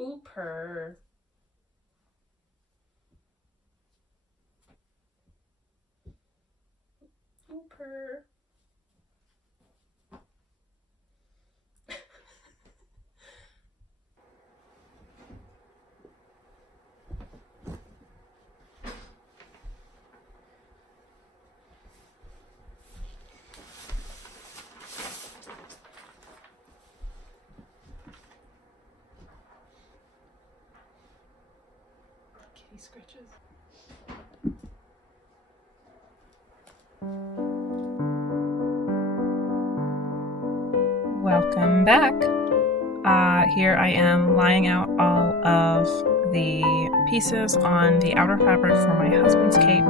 Ooh, purr. Ooh, purr. Kitty scratches. Welcome back. Here I am lying out all of the pieces on the outer fabric for my husband's cape,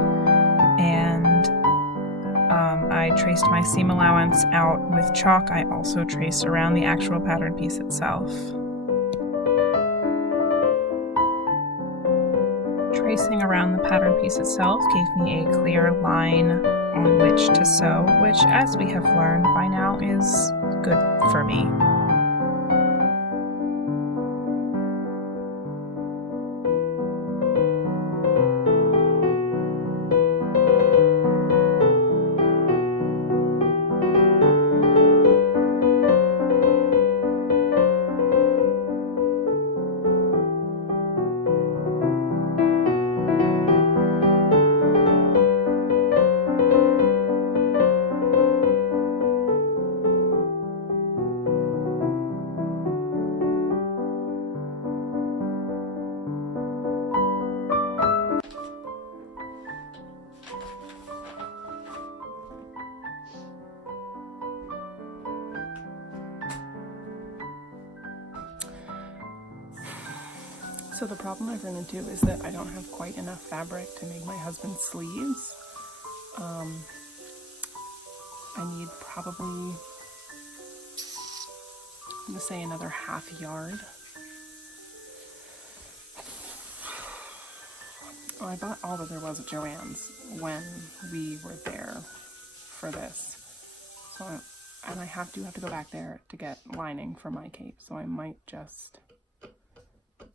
and I traced my seam allowance out with chalk. I also traced around the actual pattern piece itself. Tracing around the pattern piece itself gave me a clear line on which to sew, which, as we have learned by now, is good for me. So the problem I've run into is that I don't have quite enough fabric to make my husband's sleeves. I need probably, I'm gonna say another half yard. I bought all that there was at Joann's when we were there for this. And I have to go back there to get lining for my cape, so I might just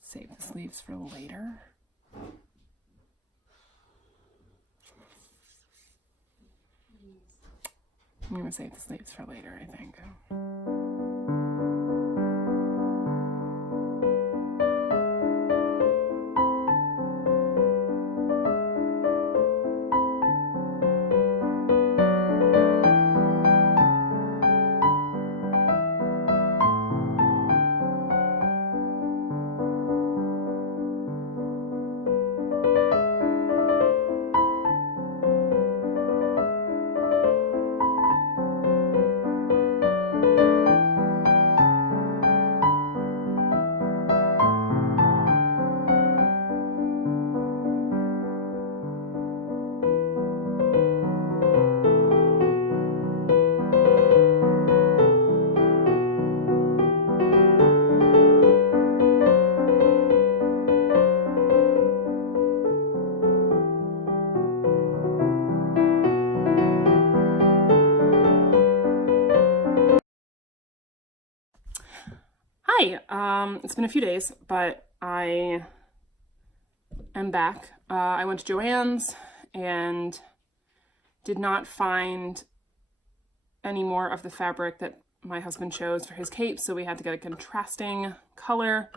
save the sleeves for later. I'm gonna save the sleeves for later, I think. Hi, it's been a few days, but I am back. I went to Joann's and did not find any more of the fabric that my husband chose for his cape, so we had to get a contrasting color,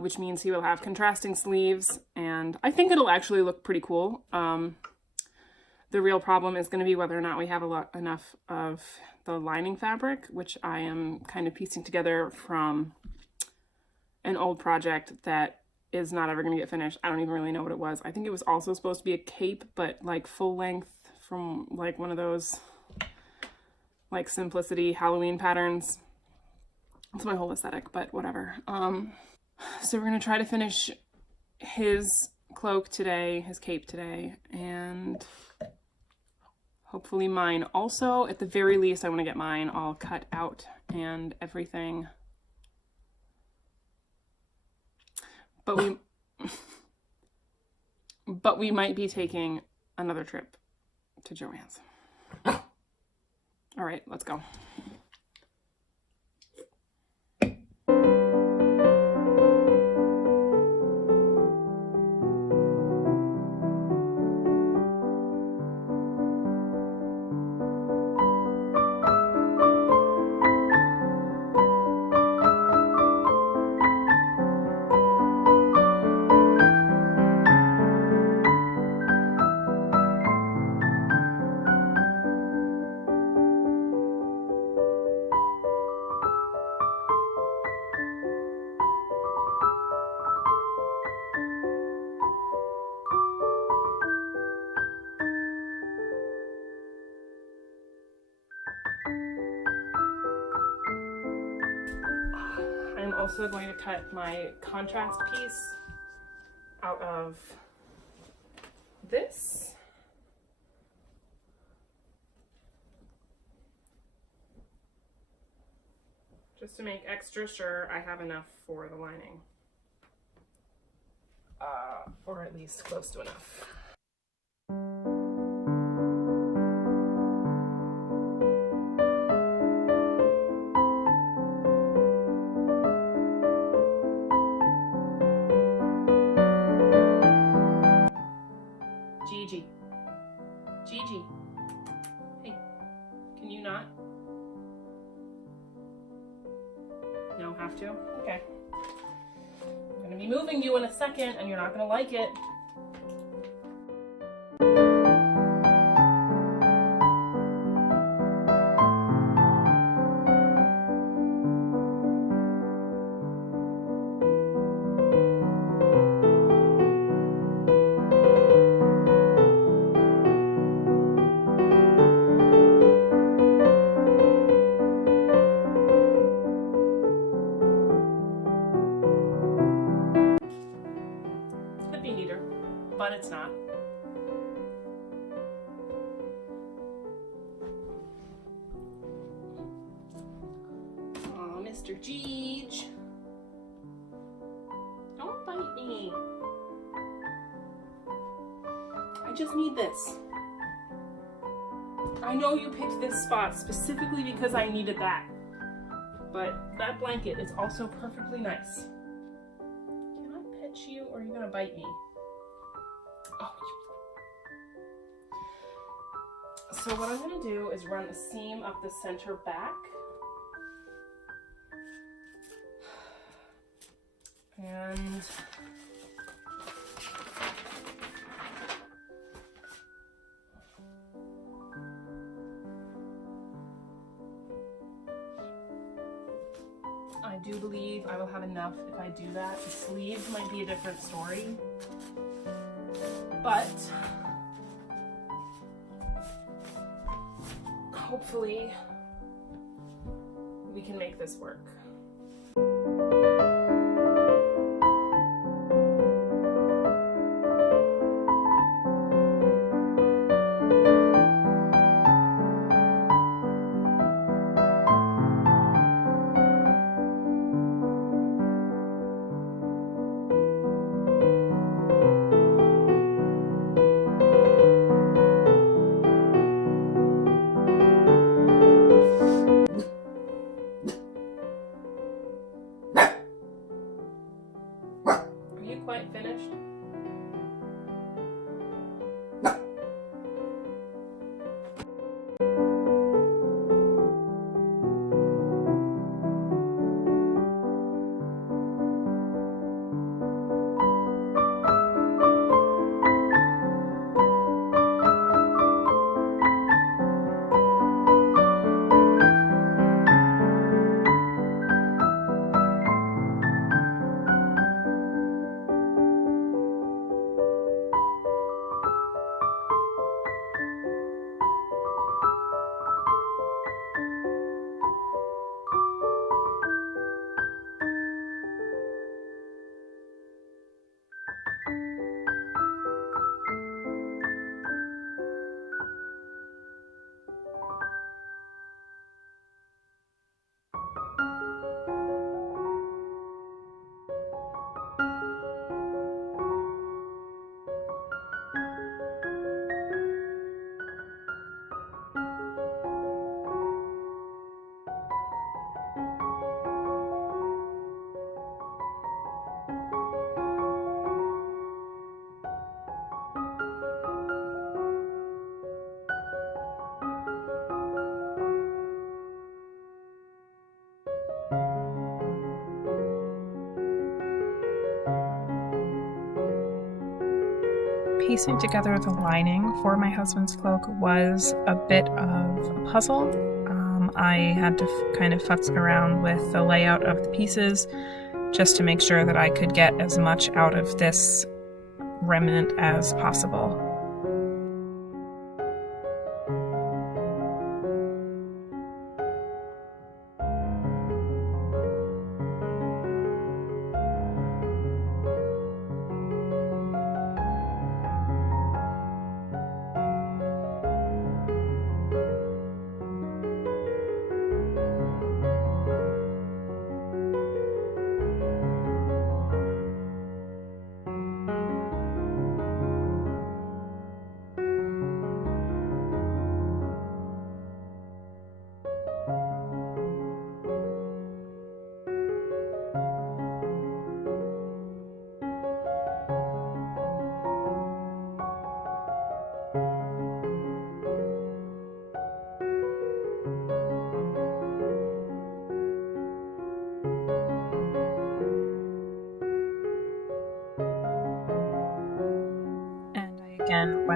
which means he will have contrasting sleeves, and I think it'll actually look pretty cool. The real problem is going to be whether or not we have enough of the lining fabric, which I am kind of piecing together from an old project that is not ever going to get finished. I don't even really know what it was. I think it was also supposed to be a cape, but like full length from like one of those like simplicity Halloween patterns. It's my whole aesthetic, but whatever. So we're going to try to finish his cloak today, his cape today, and hopefully mine also. At the very least, I want to get mine all cut out and everything. But we might be taking another trip to Joann's. All right, let's go. also going to cut my contrast piece out of this. Just to make extra sure I have enough for the lining. Or at least close to enough. Gigi, hey, can you not? No, have to? Okay. I'm gonna be moving you in a second and you're not gonna like it. Could be neater, but it's not. Aw, Mr. Jeej. Don't bite me. I just need this. I know you picked this spot specifically because I needed that. But that blanket is also perfectly nice. Can I pet you or are you gonna bite me? Oh, so what I'm gonna do is run the seam up the center back. And I do believe I will have enough if I do that. The sleeves might be a different story, but hopefully we can make this work. Are you quite finished? Piecing together the lining for my husband's cloak was a bit of a puzzle. I had to kind of futz around with the layout of the pieces just to make sure that I could get as much out of this remnant as possible.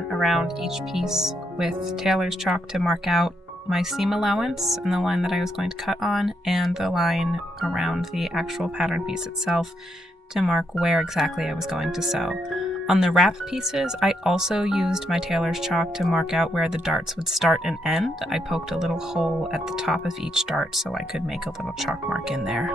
went around each piece with tailor's chalk to mark out my seam allowance and the line that I was going to cut on, and the line around the actual pattern piece itself to mark where exactly I was going to sew. On the wrap pieces, I also used my tailor's chalk to mark out where the darts would start and end. I poked a little hole at the top of each dart so I could make a little chalk mark in there.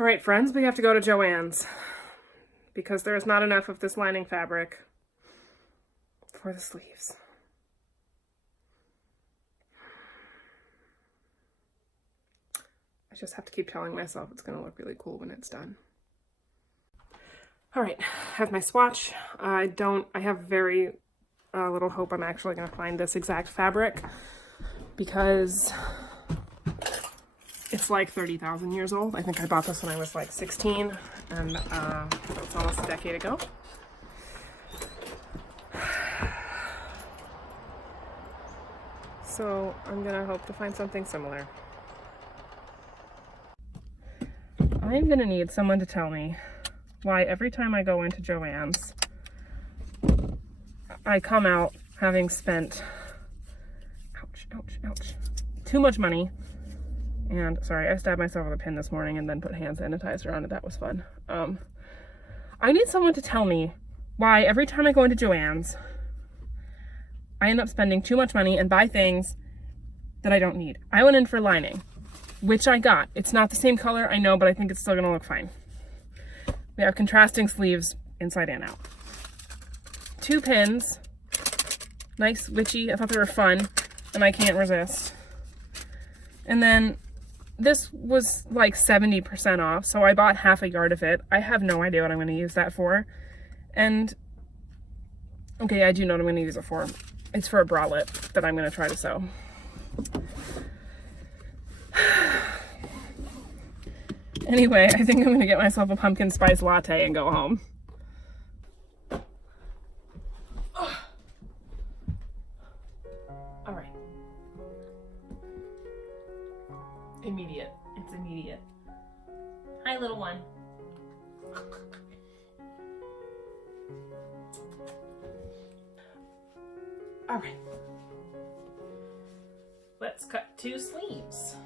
All right, friends, we have to go to Joann's because there is not enough of this lining fabric for the sleeves. I just have to keep telling myself it's going to look really cool when it's done. All right, I have my swatch. I have very little hope I'm actually going to find this exact fabric because it's like 30,000 years old. I think I bought this when I was like 16, and it's almost a decade ago. So I'm gonna hope to find something similar. I'm gonna need someone to tell me why every time I go into Joann's, I come out having spent, too much money. And sorry, I stabbed myself with a pin this morning and then put hand sanitizer on it. That was fun. I need someone to tell me why every time I go into Joann's, I end up spending too much money and buy things that I don't need. I went in for lining, which I got. It's not the same color, I know, but I think it's still gonna look fine. We have contrasting sleeves inside and out. 2 pins, nice witchy. I thought they were fun and I can't resist. And then this was like 70% off, so I bought half a yard of it. I have no idea what I'm going to use that for. And, okay, I do know what I'm going to use it for. It's for a bralette that I'm going to try to sew. Anyway, I think I'm going to get myself a pumpkin spice latte and go home. All right. Immediate. It's immediate. Hi, little one. All right. Let's cut 2 sleeves.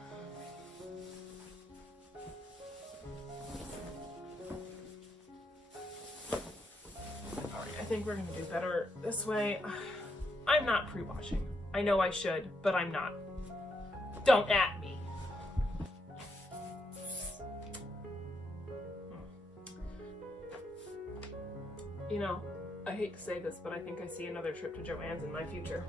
All right, I think we're gonna do better this way. I'm not pre-washing. I know I should, but I'm not. Don't at me. You know, I hate to say this, but I think I see another trip to Joann's in my future.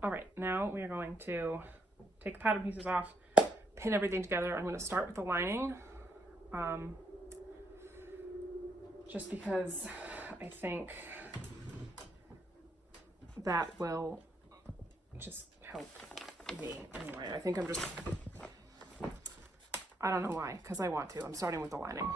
All right, now we are going to take the pattern pieces off, pin everything together. I'm going to start with the lining, just because I think that will just help me anyway. I think I don't know why, because I want to. I'm starting with the lining.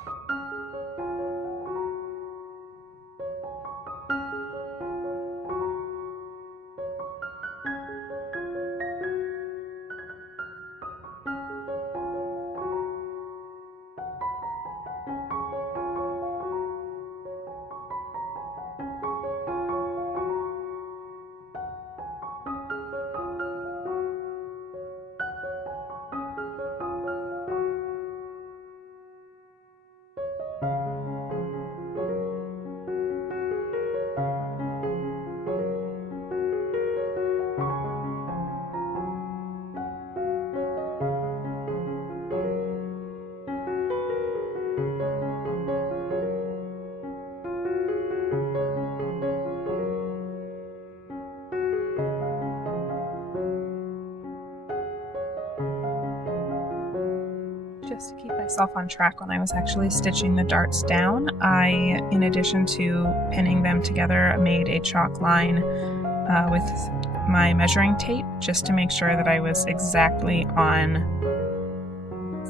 Just to keep myself on track when I was actually stitching the darts down, I, in addition to pinning them together, made a chalk line with my measuring tape just to make sure that I was exactly on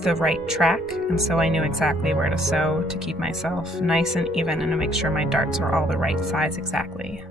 the right track, and so I knew exactly where to sew to keep myself nice and even and to make sure my darts were all the right size exactly.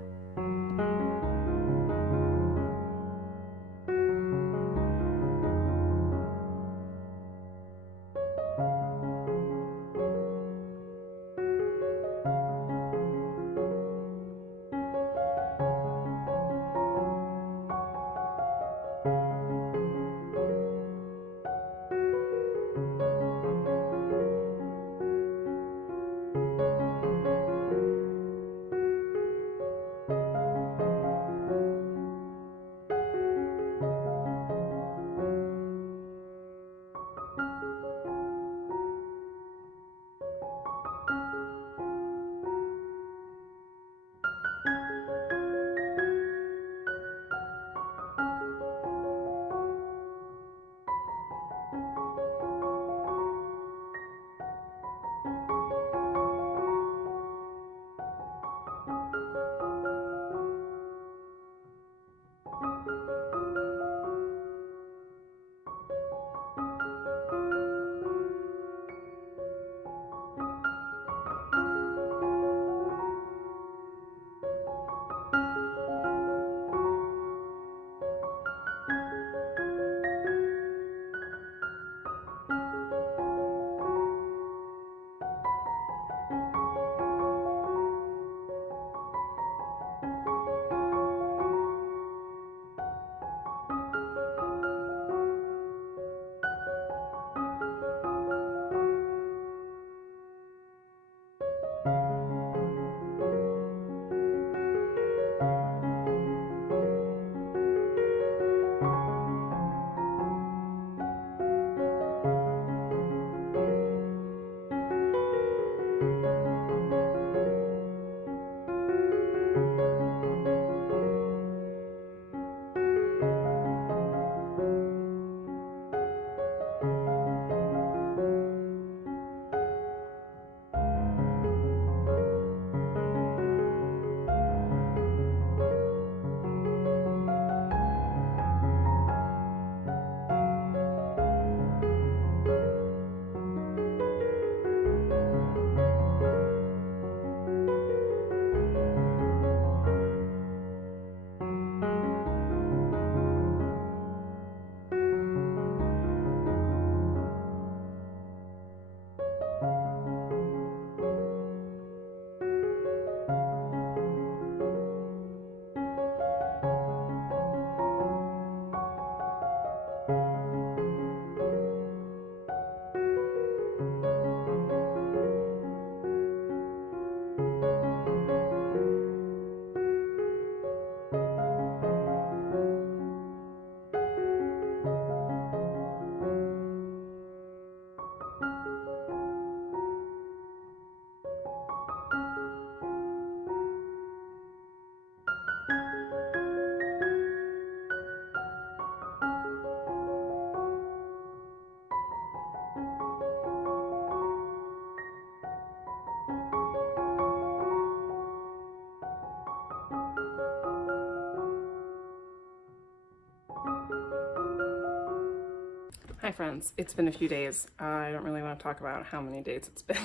Hi friends, it's been a few days. I don't really want to talk about how many days it's been.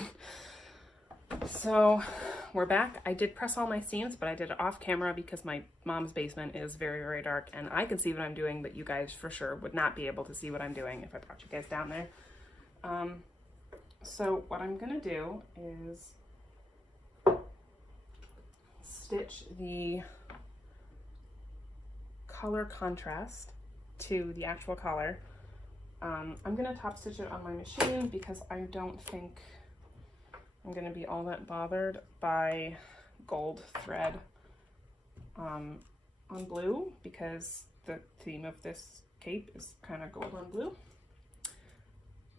So we're back. I did press all my seams, but I did it off camera because my mom's basement is very, very dark and I can see what I'm doing, but you guys for sure would not be able to see what I'm doing if I brought you guys down there. So what I'm gonna do is stitch the color contrast to the actual collar. I'm gonna top stitch it on my machine because I don't think I'm gonna be all that bothered by gold thread on blue, because the theme of this cape is kind of gold on blue.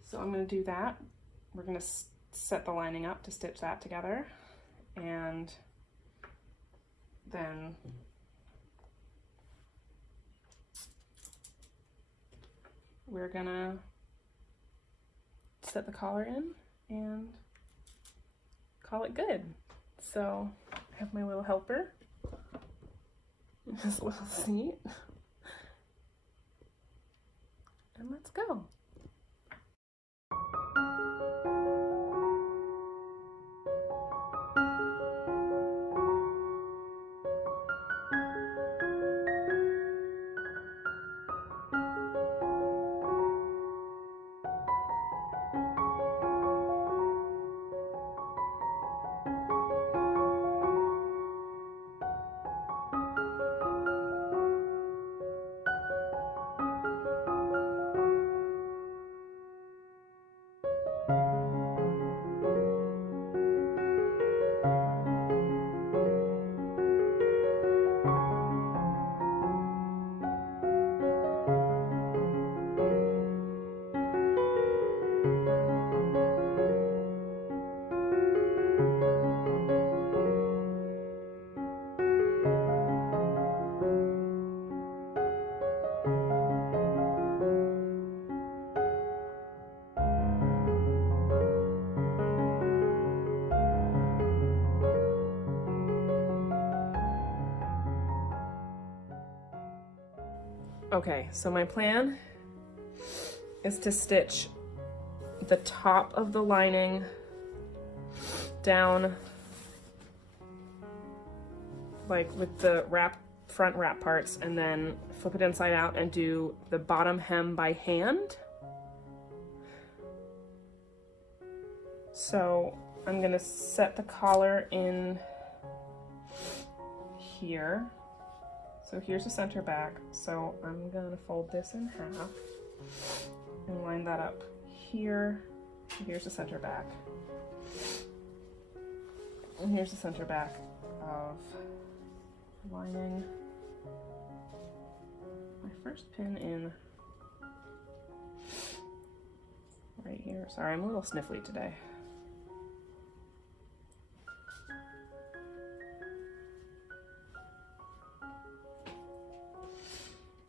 So I'm gonna do that. We're gonna set the lining up to stitch that together, and then we're gonna set the collar in and call it good. So I have my little helper, this little seat, and let's go. Okay, so my plan is to stitch the top of the lining down like with the front wrap parts, and then flip it inside out and do the bottom hem by hand. So I'm gonna set the collar in here. So here's the center back. So I'm gonna fold this in half and line that up here. Here's the center back. And here's the center back of lining my first pin in right here. Sorry, I'm a little sniffly today.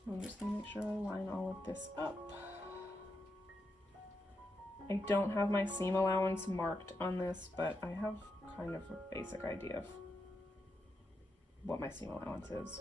I'm just gonna make sure I line all of this up. I don't have my seam allowance marked on this, but I have kind of a basic idea of what my seam allowance is.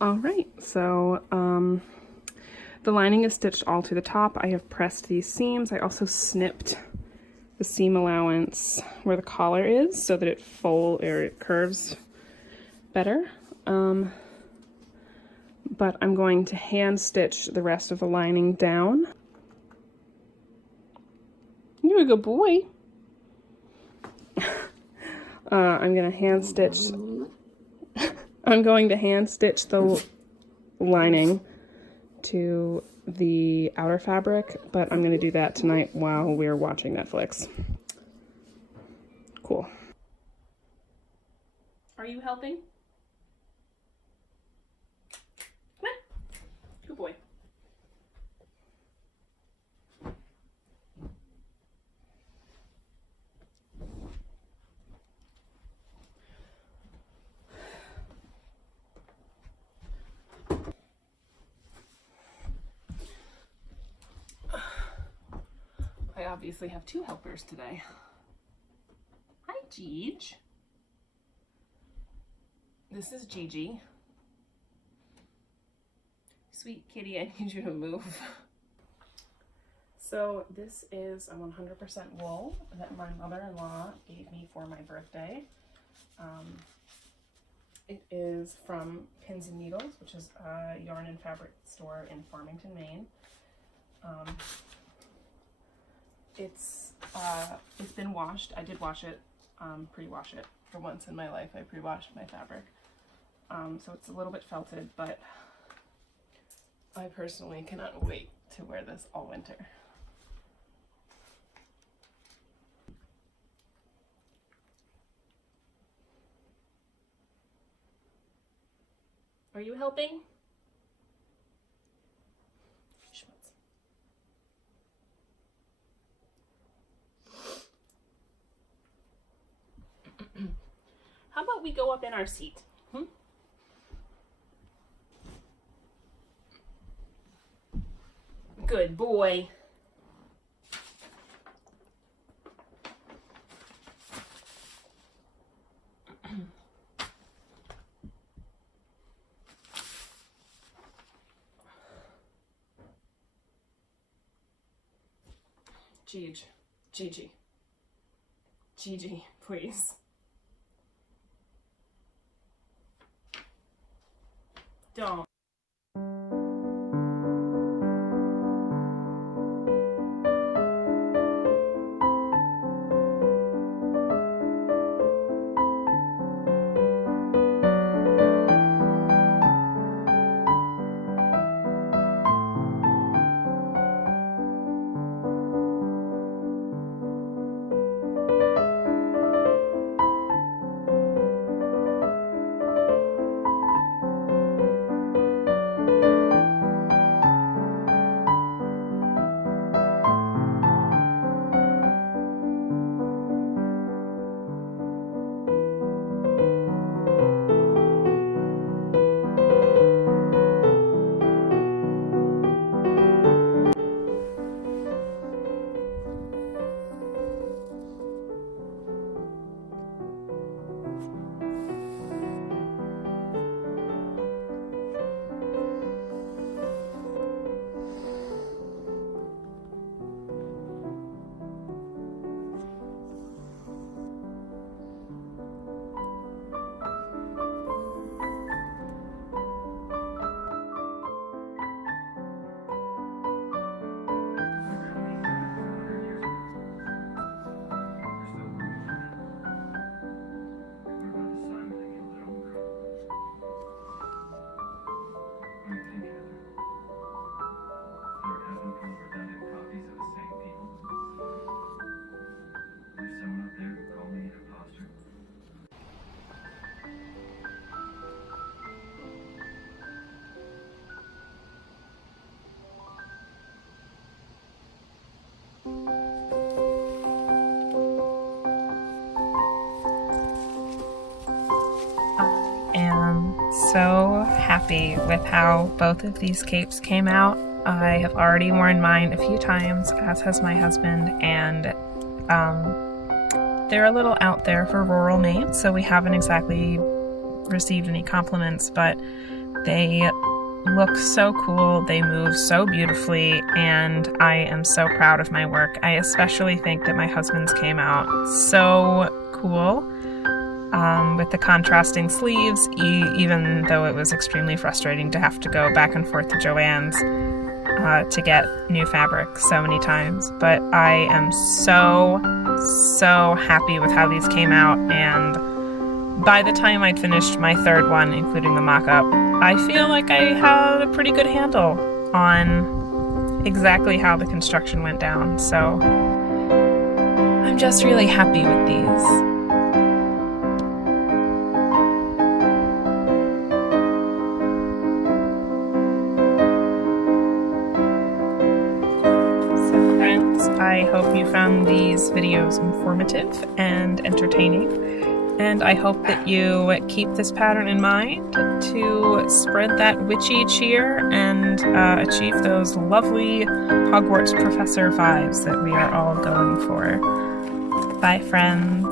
All right, so the lining is stitched all to the top. I have pressed these seams. I also snipped the seam allowance where the collar is so that it curves better. But I'm going to hand stitch the rest of the lining down. You're a good boy. I'm going to hand stitch the lining to the outer fabric, but I'm going to do that tonight while we're watching Netflix. Cool. Are you helping? Come on. Good boy. I obviously have two helpers today. Hi, Gigi. This is Gigi. Sweet kitty, I need you to move. So this is a 100% wool that my mother-in-law gave me for my birthday. It is from Pins and Needles, which is a yarn and fabric store in Farmington, Maine. It's been washed. I did wash it, pre-wash it. For once in my life, I pre-washed my fabric. So it's a little bit felted, but I personally cannot wait to wear this all winter. Are you helping? How about we go up in our seat? Good boy. Gigi, please. Don't. So happy with how both of these capes came out. I have already worn mine a few times, as has my husband, and they're a little out there for rural Maine, so we haven't exactly received any compliments, but They look so cool, they move so beautifully, and I am so proud of my work. I especially think that my husband's came out so cool. With the contrasting sleeves, even though it was extremely frustrating to have to go back and forth to Joann's to get new fabric so many times. But I am so happy with how these came out, and by the time I'd finished my third one, including the mock-up, I feel like I had a pretty good handle on exactly how the construction went down, so I'm just really happy with these. I hope you found these videos informative and entertaining, and I hope that you keep this pattern in mind to spread that witchy cheer and achieve those lovely Hogwarts professor vibes that we are all going for. Bye, friends.